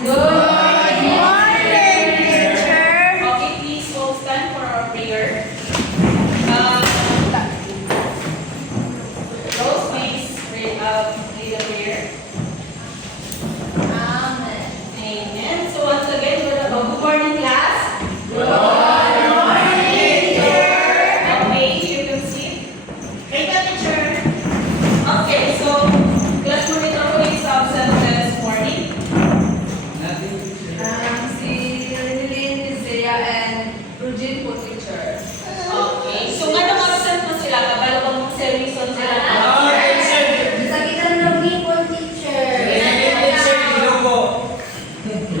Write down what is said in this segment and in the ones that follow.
Good morning, teacher. Okay, please all stand for our prayer. Rose, please lead the prayer. Amen. Amen. So once again, good morning, class. Good morning, teacher. Okay, you can sit. Thank you, teacher. Okay, so class monitor who is absent this morning? Si Rilin, Zia, and Rujin po, teacher. Okay, so nga nang absent mo sila, kabalo ba mong servison sila na? Sakitan ng people, teacher.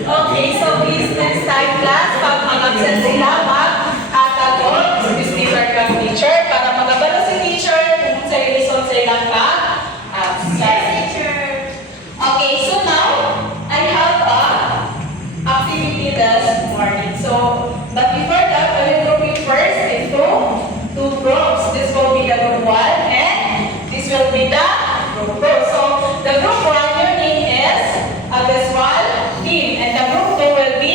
Okay, so please next time class, pag mag-absent sila, mag-atagot si Mr. Kang teacher para magabalo si teacher kung sa reason sila ka absent. Teacher. Okay, so now, I have a activity this morning. So, but before that, I will group you first into two groups. This will be the group 1 and this will be the group 2. So, the group 1, your name is a visual team and the group 2 will be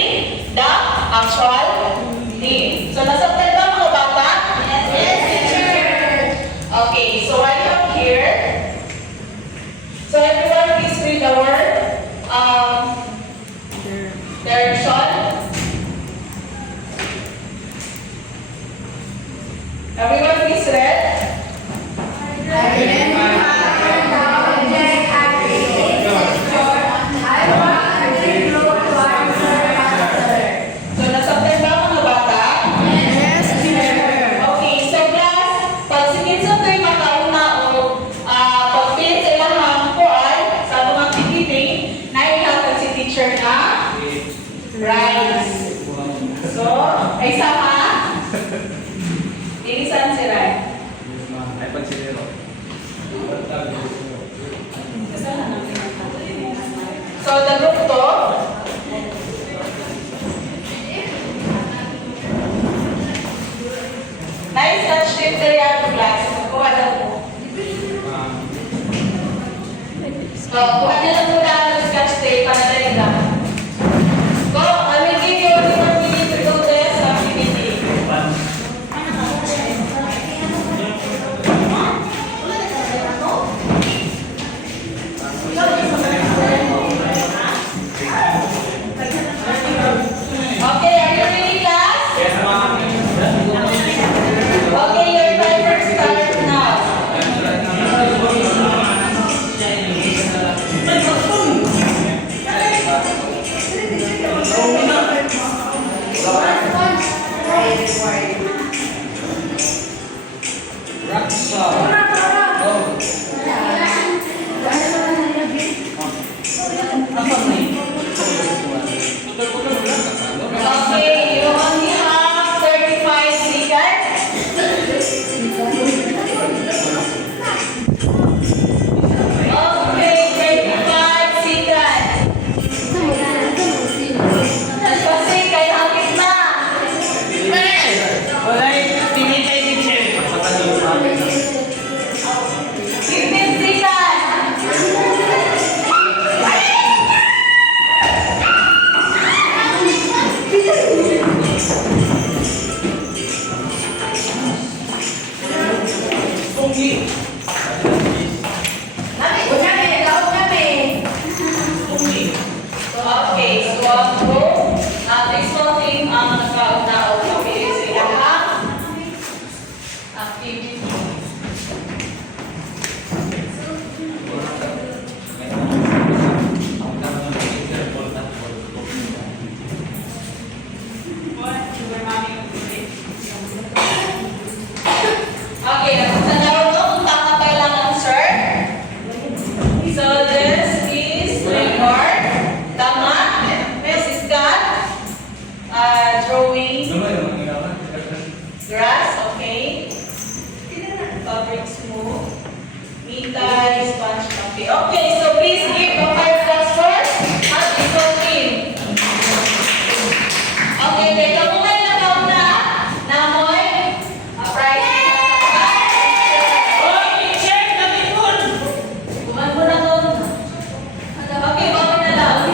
the actual team. So, nasabtan ba mga bata? Yes, teacher. Okay, so I have here. So everyone please read the word direction. Everyone please read. So nasabtan ba mga bata? Yes, teacher. Okay, so class, pag sininsan kayo makauna o pag-pin sa ilang hampuan sa mga activity, naihatag si teacher na rice. So, ay sama? Inisan si Rai. So, the group to, nice touch tip sa class. Kuha daw po. So, kuha nila muna ang scotch tape para dali lang. Go, I will give you 1 minute to do this activity. Okay, are you ready, class? Okay, your timer starts now. Okay, you only have 35 seconds. Okay, 35 seconds. Kasi kay hapit na. 15 seconds. Okay, so ako, this one thing ang nagkauna o kapili sa ilahang activity. Okay, natanaw ko kung tama ba lang ang answer. So this is Raymond. Tama? This is Scott. Drawing grass, okay. Fabric smooth. Mita is sponge coffee. Okay, so please give a 5 plus 4 at equal team. Okay, teka mo kayo na kauna. Namoy, prize. Kuman mo na nun. Okay, bawal na lang.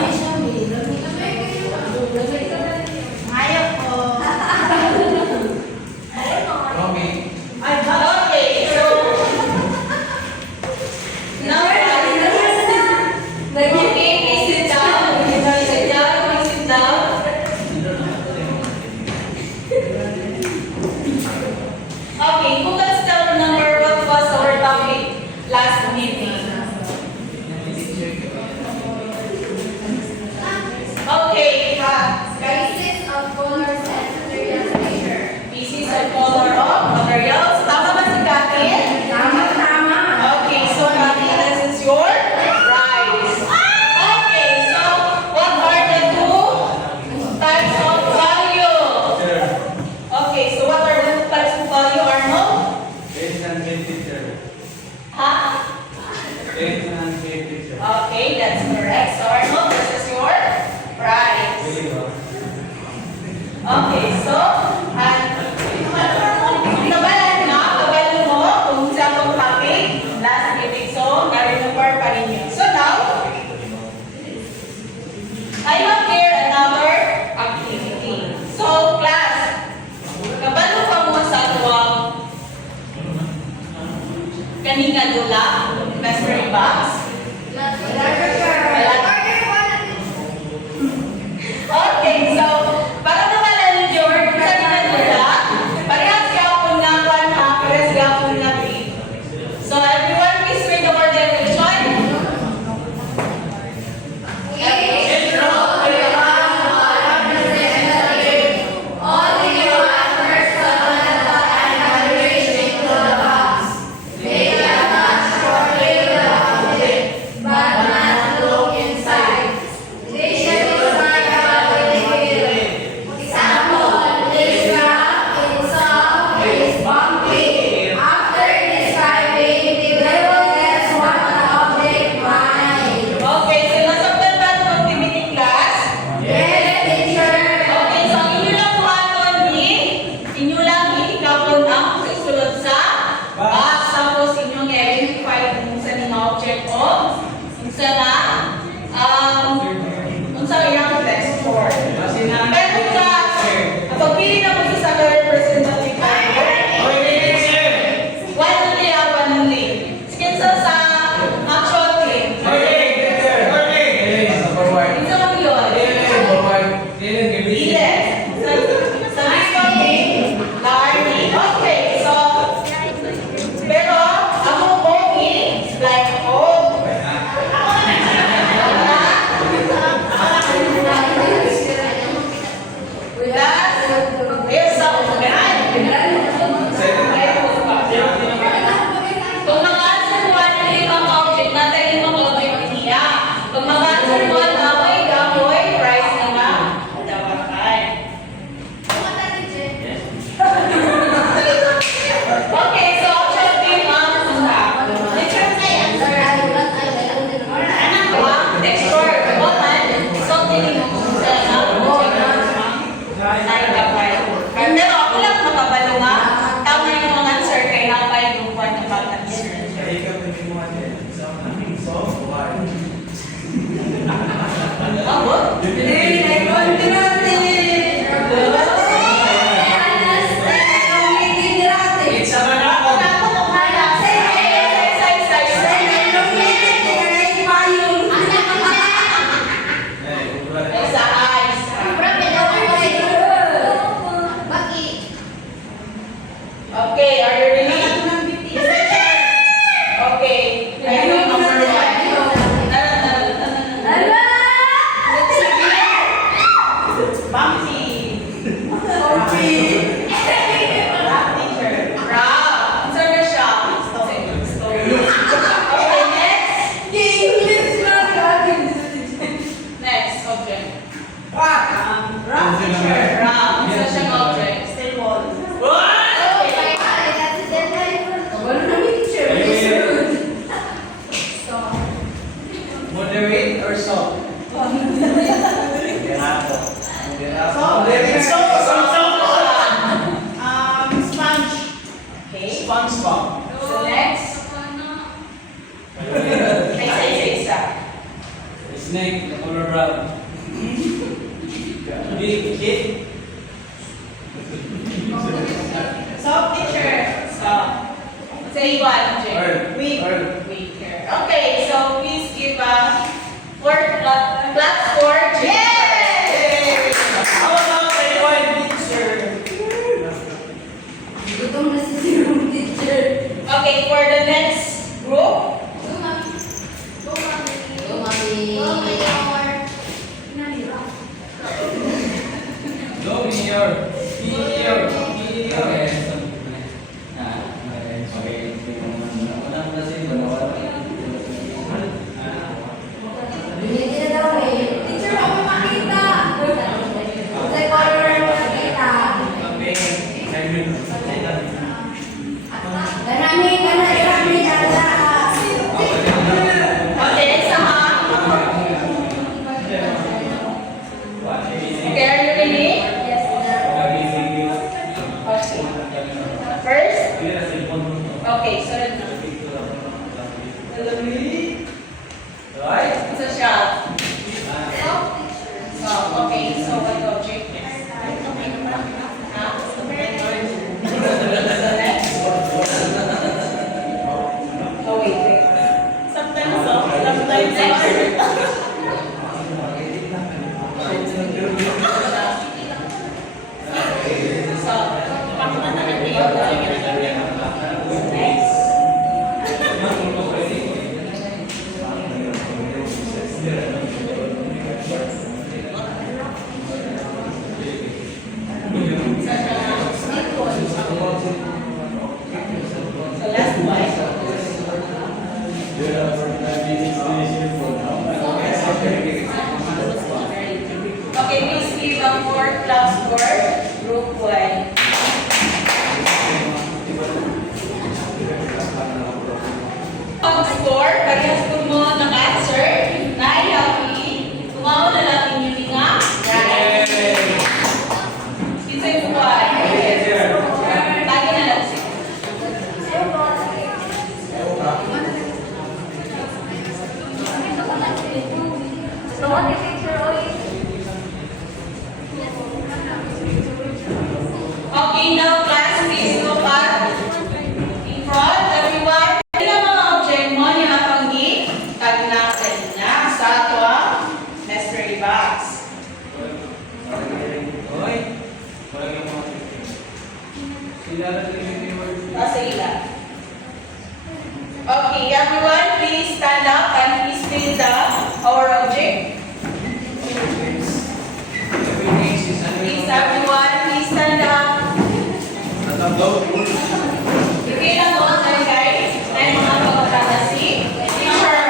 Okay, that's correct. So Arnold, this is your prize. Okay, so, nabalan na, kabalo mo kung sa kong topic, last meeting. So, na-remember pa rin yun. So now, I have here another activity. So, class, kabalo pa mo sa tuwang kanina dula, mystery box. Okay, so, para naman ninyo, sa ginadula, parehas gapon na kwan ha, parehas gapon na three. So, everyone, please read the word definition. Okay, so nasabtan ba ang activity class? Okay, so ang inyo lang buhaton inyo lang ikapon ang susunod sa box. Tapos inyong i-identify kung sa mga object o kung sa na kung sa ilang test for. Pero class, kapag pili na mo isa ka representative one only. Skin sa actual team. Isa lang yun. Yes. Sa mismo team, Larry. Okay, so, pero, ako po is like, there's some kung mag-answer mo ang limang object, natin limang object niya. Kung mag-answer mo ang gamoy, price na nga, dawakan. Okay, so option team ang una. Next word, botan, so tinig mo sa pero ako lang makabalo nga, tama yung mga answer, kaya pa yung one na pag-answer. Ako? Okay, are you ready? Okay, I know number one. Bumpy. Rock teacher. Rock. Saan na siya? Okay, next. Next, object. Rock teacher. Rock. Saan siyang object? Still wall. Moderate or soft? Sponge. Okay. SpongeBob. So next. Isa. Snake, the color brown. Big kid. Soft teacher. Soft. Say one object. Earl. Weak. Earl. Weak here. Okay, so please give a claps for Jennifer. How about the white teacher? Okay, for the next group. Go Right? It's a shop. Self picture. So, okay, so what object is? Huh? So next? Oh, wait. Sometimes So last okay, please give a 4 class for group 1. Ang score, parehas po mo nag-answer. Dahil happy, tumawa na lang inyong mga right. Isa yung buwan. Tayo na lang siya. Okay, now class, please look at in front, everyone. Hindi na mga object mo niya napanggi, tagna kanina sa ito ang mystery box. Nasa ila. Okay, everyone, please stand up and please fill our object. Please, everyone, please stand up. Ipilang mo ang guys, ay mga pagkakata si teacher.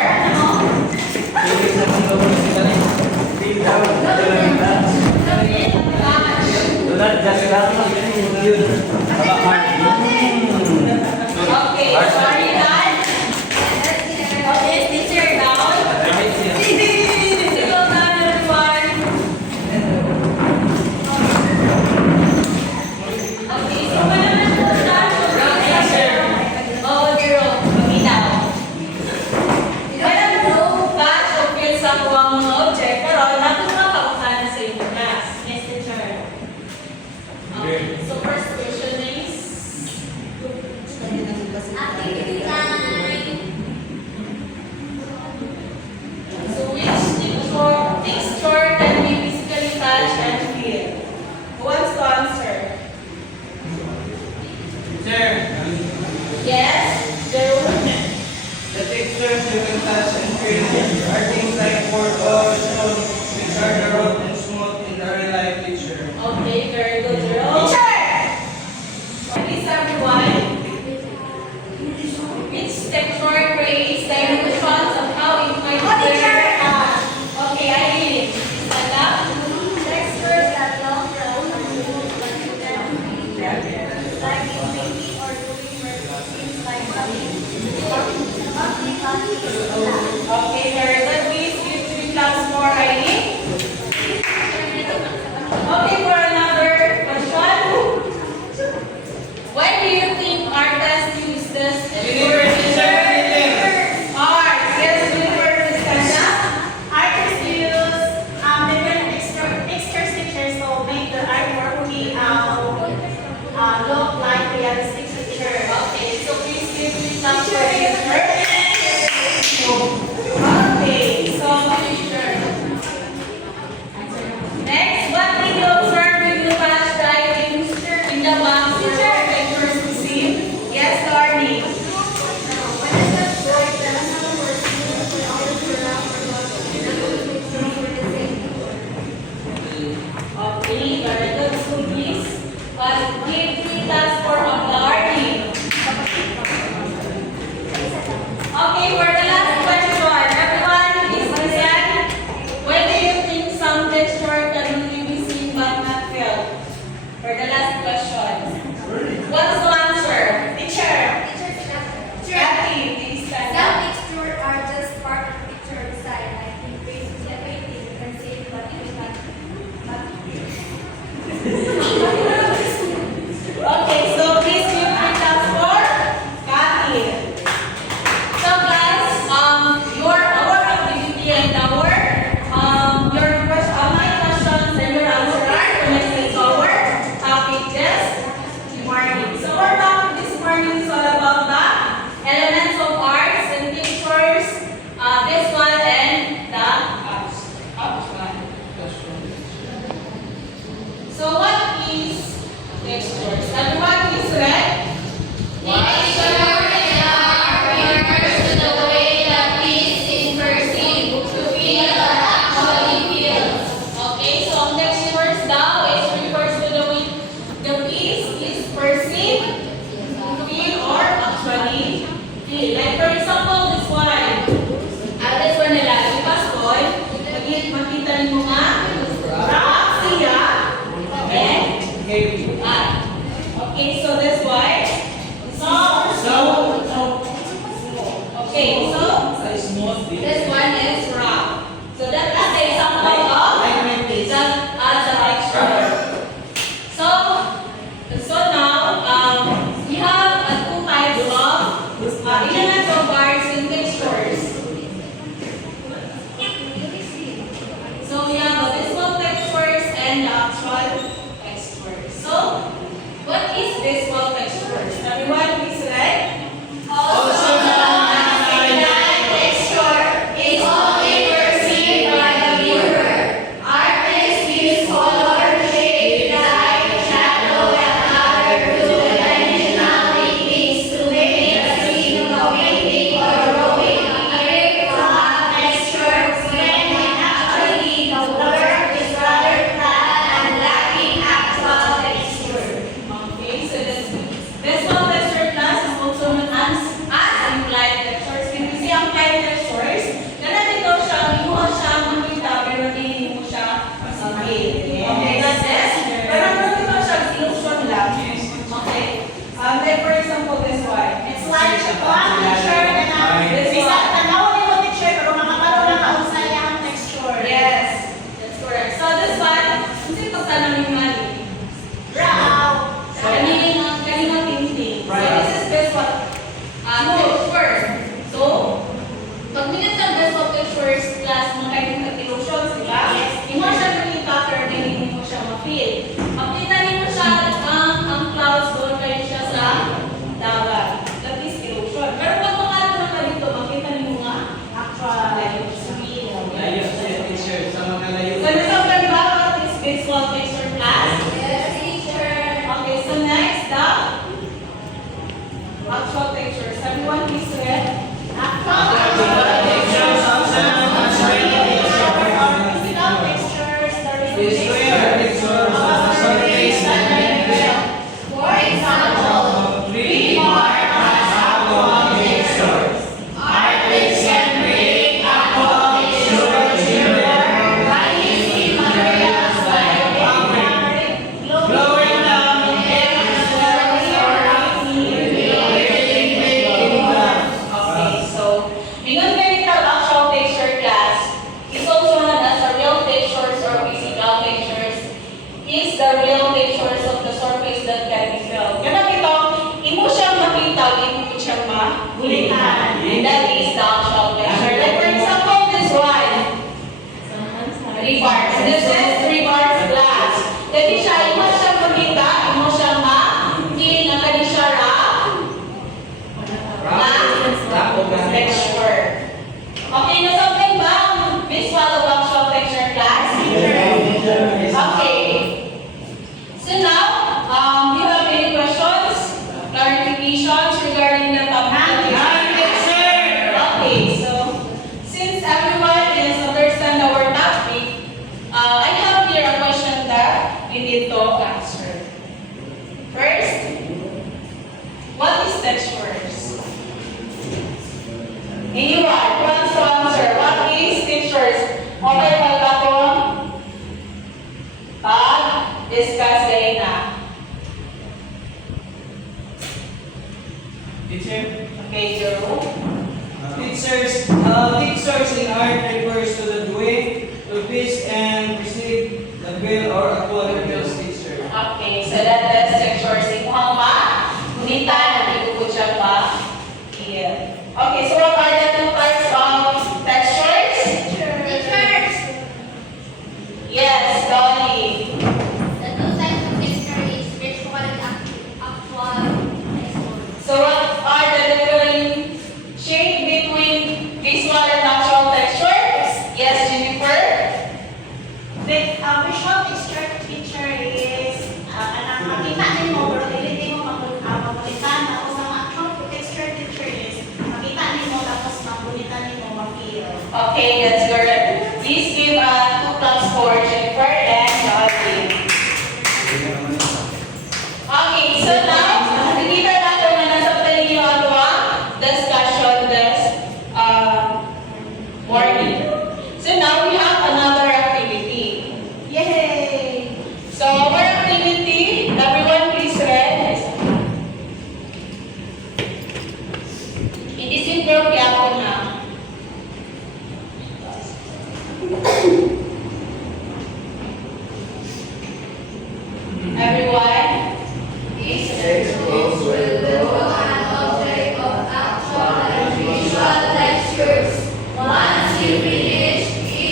Okay, sorry done. Okay, teacher down. Well done, everyone. Okay, so pa naman po oh, zero. Paminaw. Wala mo catch o feel sa kuwang mga object, pero natin mga pakukana sa iyong class. Yes, teacher. Okay, so first question is Activity time. so which texture can be physically touched and feel? Who wants to answer? Yes, Jerome. The textures you can touch and feel are things like board or stone, which are the rough and smooth in the real life picture. Okay, very good, Jerome. Teacher! Please, everyone. Which texture creates the illusions of how it might appear? Okay, Eileen. Stand up. Textures that long from like in painting or doing work seems like something. Okay, very good. Please give 3 claps more, Eileen. Okay, for another question. Why do you think artists use this art? Yes, Wilbur, stand up. Artists use different texture pictures to make the artwork look like realistic picture. Okay, so please give 3 claps for Wilbur. Okay, so next, what did you observe This one is rock. So that is the example of the texture. So now we have two types of elements of bars and textures. So we have the visual textures and the actual textures. So what is visual textures? Everyone please read. Also known as a texture is only perceived by the viewer. Artists use color, shape, light, shadow, and other two-dimensional techniques to make a scene of painting or drawing appear to have texture when actually the work is rather flat and lacking actual texture. Okay, so this visual texture class is also known as implied textures. When you see implied textures, ganito siya, hindi mo siya makita pero hindi mo siya masabi. Okay, that's it. Pero ganito siya, illusion lang. Okay. Like for example, this one. It's like one picture and This bisa one. tanaw ni mo picture pero makapalo na kaon sa iyang texture. Yes, that's correct. So this one, kasi pagtanong yung mali. Brown. Kaninang tinting. So this is visual textures. So, pag minit sa visual textures class, mga kaninang illusions, di ba? Yes. Hindi mo siya nakita pero hindi mo siya ma-feel. Makita mo siya ang clouds doon kayo siya sa dagat. That is illusion. Pero pag makano ka dito, makita mo nga actual illusion. Layo siya, teacher. Sa mga layo. So, nasabi ba what is visual texture class? Yes, teacher. Okay, so next, the actual textures. Everyone please read. Physical textures, the For example, remark as aqua textures. Artists can create aqua textures by using materials like Glowing down. Okay, so mingon ganito ang actual texture class is also known as the real textures or physical textures is the real textures of the surface that can be felt. Kaya ito, imo siyang makita, imo siyang mabulitan. And that is the actual texture. Like for example, this one. 3 bars. This is 3 bars glass. Jadi siya, imo siyang makita, imo siyang ma-feel na kani siya texture. Okay, nasabay ba ang visual of actual texture class? Okay. So now, do you have any questions, clarifications regarding the topic? Okay, so since everyone is understand our topic, I have here a question that we need to answer. First, what is textures? Anyone wants to answer? What is textures? Okay, pagkatong discuss kayo na. Teacher? Okay, Joe. Textures in art refers to the way to piece and receive the bill or aquatic texture. Okay, so that is textures. Ikuha pa, ngunita na ikukod siya pa. Yeah. Okay, so what are the two types of textures? teachers. Yes, Dolly. The two types of texture is visual and actual texture. So what are the different shade between visual and actual textures? Yes, Jennifer? The visual texture picture is makita nimo pero dili mo mabulitan tapos ang actual texture picture is makita nimo tapos mabulitan nimo ma-feel. Okay, that's correct. Please give 2 claps for Jennifer and Dolly. Okay, so now, nakikita natin na nasa paligid yung discussion this morning. So now we have another activity. Yay! So our activity, everyone please read. It is simple, kaya po na.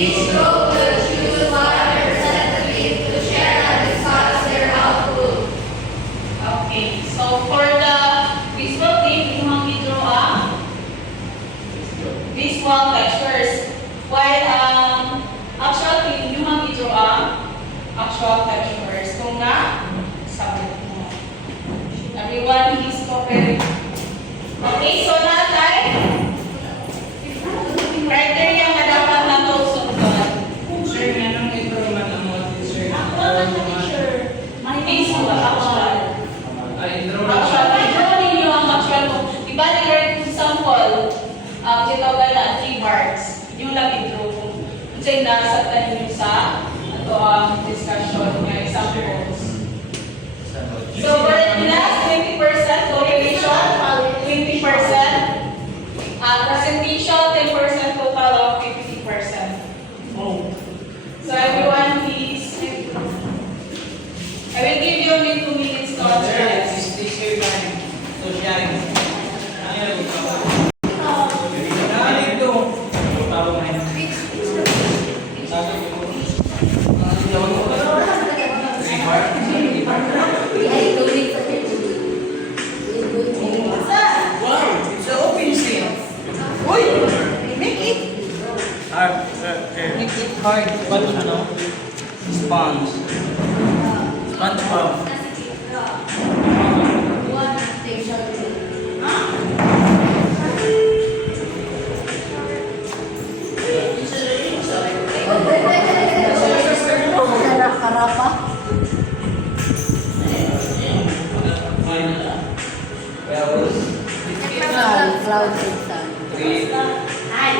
Each group will choose one representative to share and discuss their output. Okay, so for the visual team, yung video visual lectures. While actual team, yung video actual lectures. Kung na, subject mo. Everyone is covered. Okay, so natay, criteria nga dapat na ito sundan. Sir, anong improvement ang mga teacher? Ako naman na teacher. Visual, actual. Ay, enroll. Actual, i-draw ninyo ang actual mo. Diba, nag-read sample, titawagan na 3 bars. Yung lang i-draw kung sa'yo nasa tayo sa ito ang discussion ng examples. So, for the last 20% correlation, 20%, presentation, 10% total of 50%. So, everyone please, I will give you only 2 minutes to answer Sir, this. is teacher line. So, sharing. Ano yung ikaw? Ganito. Tawag na yun. Sabi ko. Wow, it's an open seal. Uy, make it hard. Make it hard. What ano? Sponge. SpongeBob. Cloud system. Ay.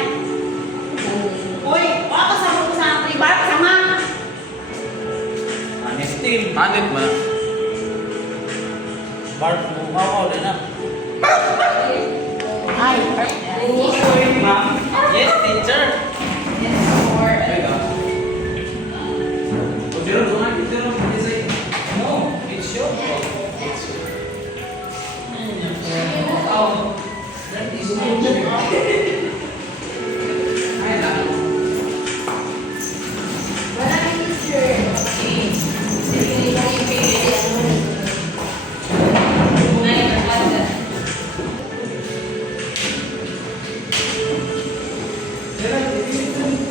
Uy, wala ka sa mga sa tribar, sama. Steam. Manit ba? Bark mo. Mawawala na. Ay, Ma'am. Yes, teacher. Yes, for Zero, zero. No, it's your fault. Oh, that is not true. I like it.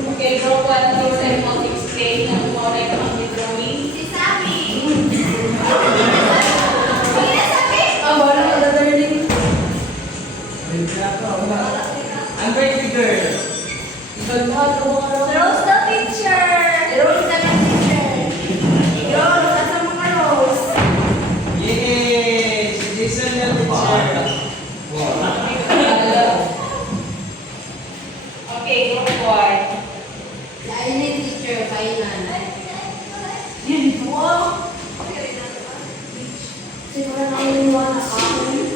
Okay, group 1, please I will explain ang model ng drawing. Si Sammy. I'm very girl. Rose the picture. Rose the picture. Rose, nasa mga rose. Yes, this is your teacher. Okay, group 1. Lain ni teacher, kailan? Wow. Siguro na yung mga nakakawin.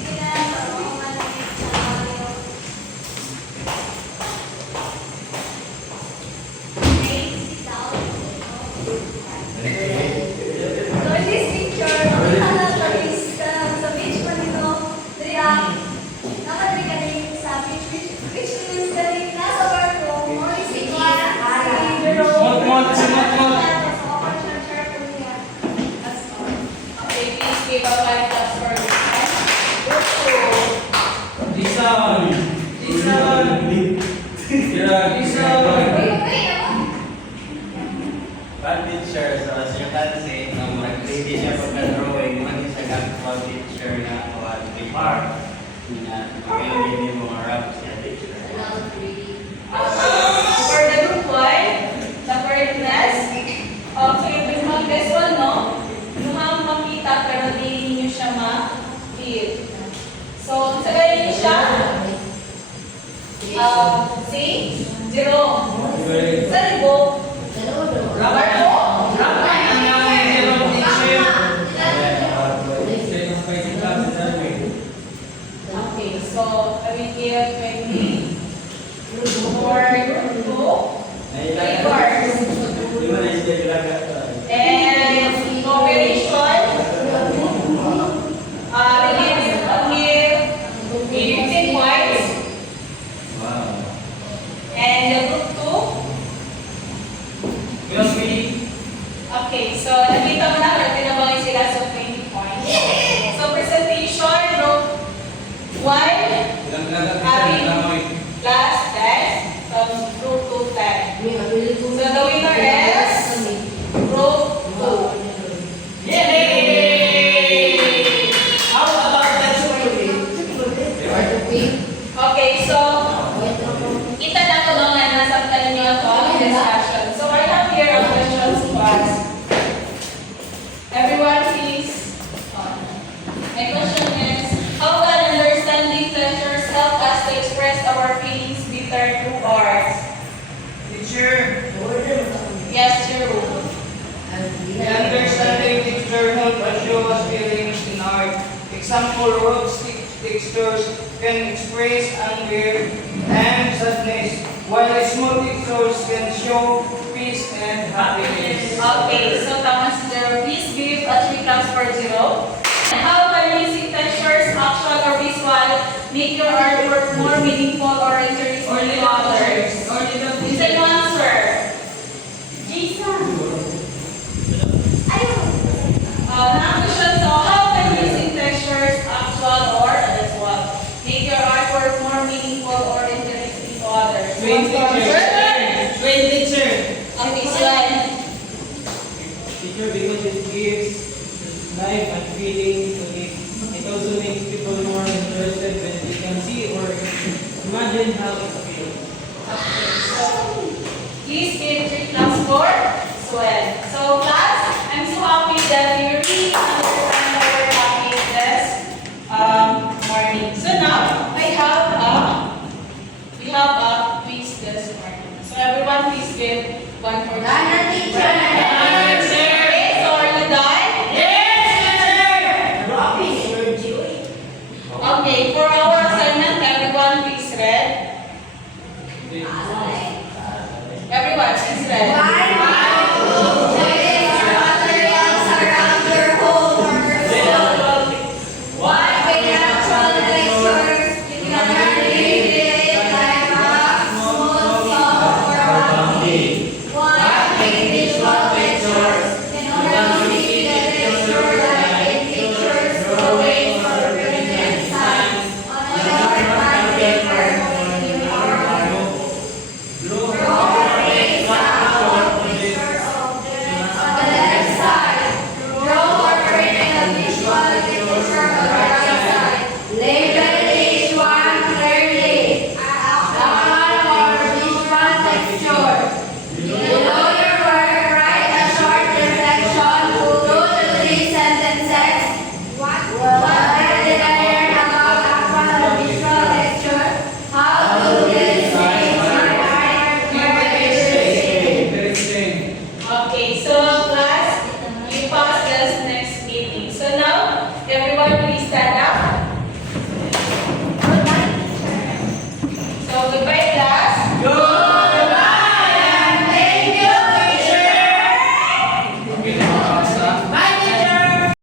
Sige na, ako malamig sa kayo. Okay, sit down. So in this picture, makita natin is sa beach pa dito, nakadiri ka rin sa beach, which means ka rin nasa barko, only si Clara, si Jerome, Mot, si Mot. so ako siya share ko niya. That's all. Okay, please give a 5 plus for this one. Group 2. Listen. Wait, ako? Bad teacher, so as you can see, nag-ready siya pagka-drawing, hindi siya gamit bad teacher na kawan paper. May mga raps niya teacher. For the group 1, the correctness. Okay, this one, no? Yung mga makita pero di ninyo siya ma-feel. So, sa ganyan siya, see? 0. Sa libo, barko. Okay, so I will give 20 for group 2, 3 bars. And cooperation, we give 15 points. Wow. And the group pictures can express anger and sadness, while small pictures can show peace and happiness. Okay, so tama si Zero. Please give a 3 claps for Zero. And how can using textures, actual or visual, make your artwork more meaningful or interesting to others? Is there one answer? Jason. Ayun. Next question, so how can using textures, actual or visual, make your artwork more meaningful or interesting to others? Twin teacher. Twin teacher. Okay, slide. Teacher, because it gives life and feeling to it. It also makes people more interested when they can see or imagine how it feels. So, please give 3 claps for Swell. So, class, I'm so happy that you really understand our topic this morning. So now, we have a quiz this morning. So everyone, please give 1 for Dana, teacher.